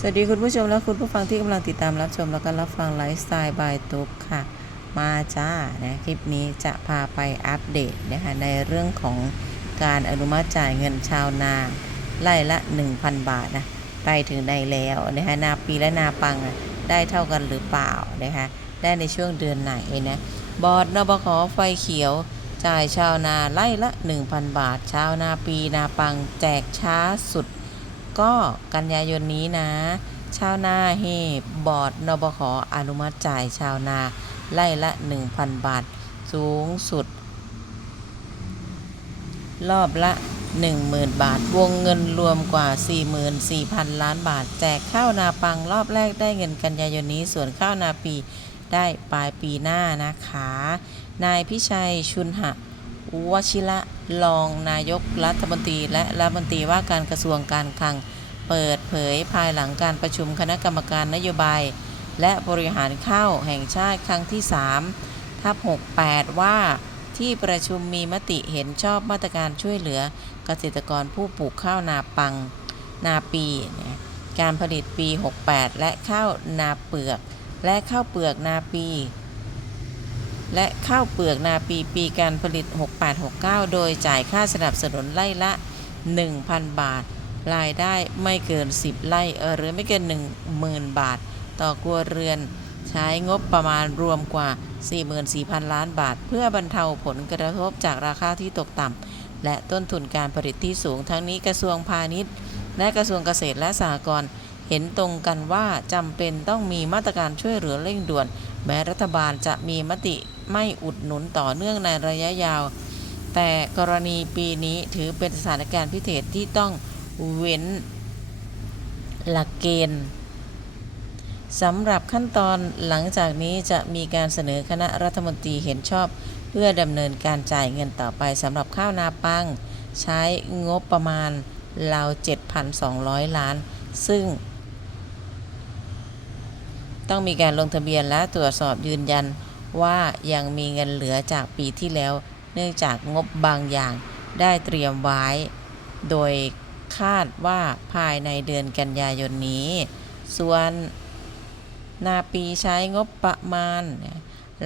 สวัสดีคุณผู้ชมและคุณผู้ฟังที่กำลังติดตามรับชมแล้วก็รับฟังไลฟ์สไตล์บายตุ๊กค่ะ มาจ้านะคลิปนี้จะพาไปอัปเดตนะคะในเรื่องของการอนุมัติจ่ายเงินชาวนาไล่ละ 1,000 บาทนะไปถึงใดแล้วนะคะนาปีและนาปังได้เท่ากันหรือเปล่านะคะได้ในช่วงเดือนไหนนะบอร์ดนบขไฟเขียวจ่ายชาวนาไล่ละ 1,000 บาท ชาวนาปีนาปังแจกช้าสุด ก็กันยายนนี้นะ ชาวนาเฮบอร์ดนบขอนุมัติจ่ายชาวนาไล่ละ 1,000 บาท สูงสุด รอบละ 10,000 บาท วงเงินรวมกว่า 44,000 ล้านบาท แจกข้าวนาปังรอบแรกได้เงินกันยายนนี้ ส่วนข้าวนาปีได้ปลายปีหน้านะคะ นายพิชัยชุนหะ วชิระรองนายกรัฐมนตรีและรัฐมนตรีว่าการกระทรวงการคลัง เปิดเผยภายหลังการประชุมคณะกรรมการนโยบาย และบริหารข้าวแห่งชาติครั้งที่3ทับ68 ว่าที่ประชุมมีมติเห็นชอบมาตรการช่วยเหลือเกษตรกรผู้ปลูกข้าวนาปัง นาปี การผลิตปี 68 และข้าวนาเปลือก และข้าวเปลือกนาปี และข้าวเปลือกนาปีปีการผลิต 6869 โดยจ่ายค่าสนับสนุนไล่ละ 1,000 บาท รายได้ไม่เกิน 10 ไร่หรือไม่เกิน 10,000 บาท ต่อครัวเรือน ใช้งบประมาณรวมกว่า 44,000 ล้านบาท เพื่อบรรเทาผลกระทบจากราคาที่ตกต่ำและต้นทุนการผลิตที่สูง ทั้งนี้กระทรวงพาณิชย์ และกระทรวงเกษตรและสหกรณ์เห็นตรงกันว่าจำเป็นต้องมีมาตรการช่วยเหลือเร่งด่วน แม้รัฐบาลจะมีมติ ไม่อุดหนุนต่อเนื่องในระยะยาว แต่กรณีปีนี้ถือเป็นสถานการณ์พิเศษที่ต้องเว้นหลักเกณฑ์สำหรับขั้นตอนหลังจากนี้จะมีการเสนอคณะรัฐมนตรีเห็นชอบ เพื่อดำเนินการจ่ายเงินต่อไปสำหรับข้าวนาปัง ใช้งบประมาณราว 7,200 ล้าน ซึ่ง ต้องมีการลงทะเบียนและตรวจสอบยืนยัน ว่ายังมีเงินเหลือจากปีที่แล้ว เนื่องจากงบบางอย่างได้เตรียมไว้ โดยคาดว่าภายในเดือนกันยายนนี้ ส่วนนาปีใช้งบประมาณ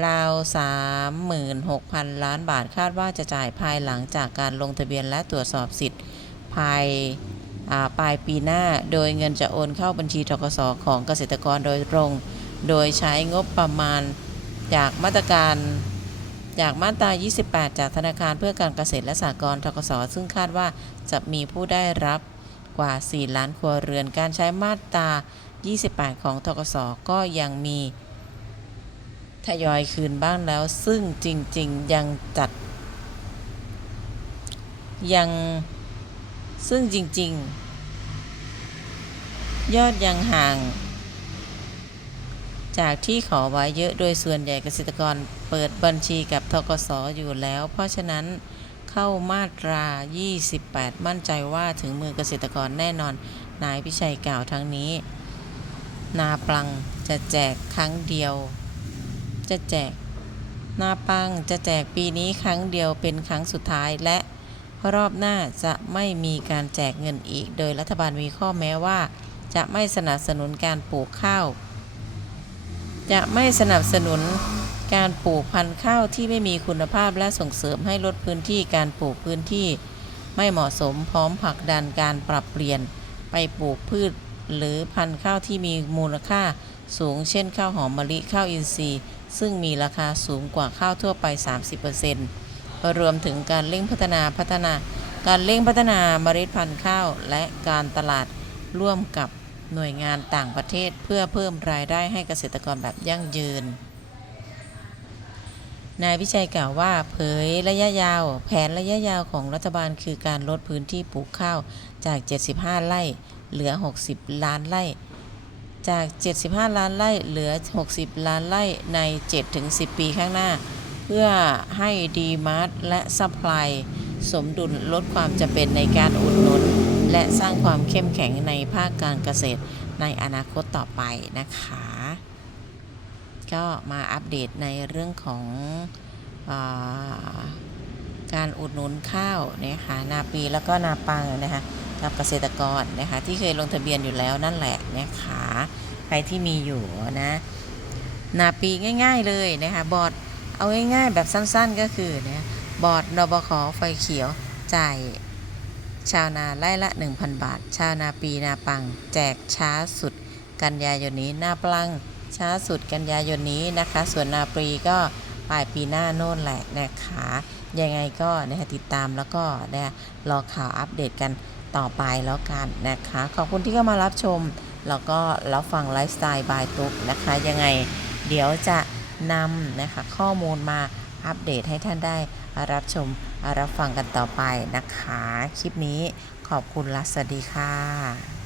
ราว 36,000 ล้านบาทคาดว่าจะจ่ายภายหลังจากการลงทะเบียนและตรวจสอบสิทธิ์ภายปลายปีหน้า โดยเงินจะโอนเข้าบัญชีทกสของเกษตรกรโดยตรง โดยใช้งบประมาณ จากมาตรการจากมาตรา 28 จากธนาคารเพื่อการเกษตรและสหกรณ์ทกสซึ่งคาดว่าจะมีผู้ได้รับกว่า 4 ล้านครัวเรือน การใช้มาตรา 28 ของทกสก็ยังมีทยอยคืนบ้างแล้ว ซึ่งจริง ๆ ยังจัด ยังซึ่งจริง ๆ ยอดยังห่าง จากที่ขอไว้เยอะโดยส่วนใหญ่เกษตรกรเปิดบัญชีกับทกสอยู่แล้ว เพราะฉะนั้นเข้ามาตรา 28 มั่นใจว่าถึงมือเกษตรกรแน่นอน นายพิชัยกล่าวทั้งนี้ นาปลังจะแจกครั้งเดียว จะแจก นาปังจะแจกปีนี้ครั้งเดียวเป็นครั้งสุดท้ายและรอบหน้าจะไม่มีการแจกเงินอีก โดยรัฐบาลมีข้อแม้ว่า จะไม่สนับสนุนการปลูกข้าว จะไม่สนับสนุนการปลูกพันธุ์ข้าวที่ไม่มีคุณภาพและส่งเสริมให้ลดพื้นที่การปลูกพื้นที่ ไม่เหมาะสมพร้อมผลักดันการปรับเปลี่ยนไปปลูกพืช หรือพันธุ์ข้าวที่มีมูลค่าสูง เช่นข้าวหอมมะลิข้าวอินทรีย์ ซึ่งมีราคาสูงกว่าข้าวทั่วไป 30%รวมถึงการเร่งพัฒนาพัฒนา การเร่งพัฒนาเมล็ดพันธุ์ข้าว และการตลาดร่วมกับ หน่วยงานต่างประเทศเพื่อเพิ่มรายได้ให้เกษตรกรแบบยั่งยืน นายวิชัยกล่าวว่าเผยระยะยาว แผนระยะยาวของรัฐบาลคือการลดพื้นที่ปลูกข้าวจาก 75 ไร่เหลือ 60 ล้านไร่ จาก 75 ล้านไร่เหลือ 60 ล้านไร่ใน 7-10 ปีข้างหน้า เพื่อให้ดีมาร์และซัพพลาย สมดุลลดความจำเป็นในการอุดหนุน และสร้างความเข้มแข็งในภาคการเกษตรในอนาคตต่อไปนะคะ ก็มาอัปเดตในเรื่องของอาการอุดหนุนข้าวนะคะนาปีแล้วก็นาปังนะคะกับเกษตรกรนะคะที่เคยลงทะเบียนอยู่แล้วนั่นแหละนะคะใครที่มีอยู่นะนาปีง่าย ๆเลยนะคะบอร์ดเอาง่ายๆแบบสั้นๆก็คือนะ บอร์ดนบขไฟเขียว จ่าย ชาวนาไล่ละ 1,000 บาท ชาวนาปีนาปัง แจกช้าสุด กันยายนนี้หน้าปลังช้าสุดกันยายนนี้นะคะ ส่วนนาปรีก็ปลายปีหน้าโน่นแหละนะคะยังไงก็นะคะติดตามแล้วก็นะรอข่าวอัปเดตกันต่อไปแล้วกันนะคะ ขอบคุณที่เข้ามารับชม แล้วก็รับฟังไลฟ์สไตล์บายตุ๊กนะคะ ยังไงเดี๋ยวจะนำนะคะข้อมูลมาอัปเดตให้ท่านได้ รับชมรับฟังกันต่อไปนะคะ คลิปนี้ขอบคุณและสวัสดีค่ะ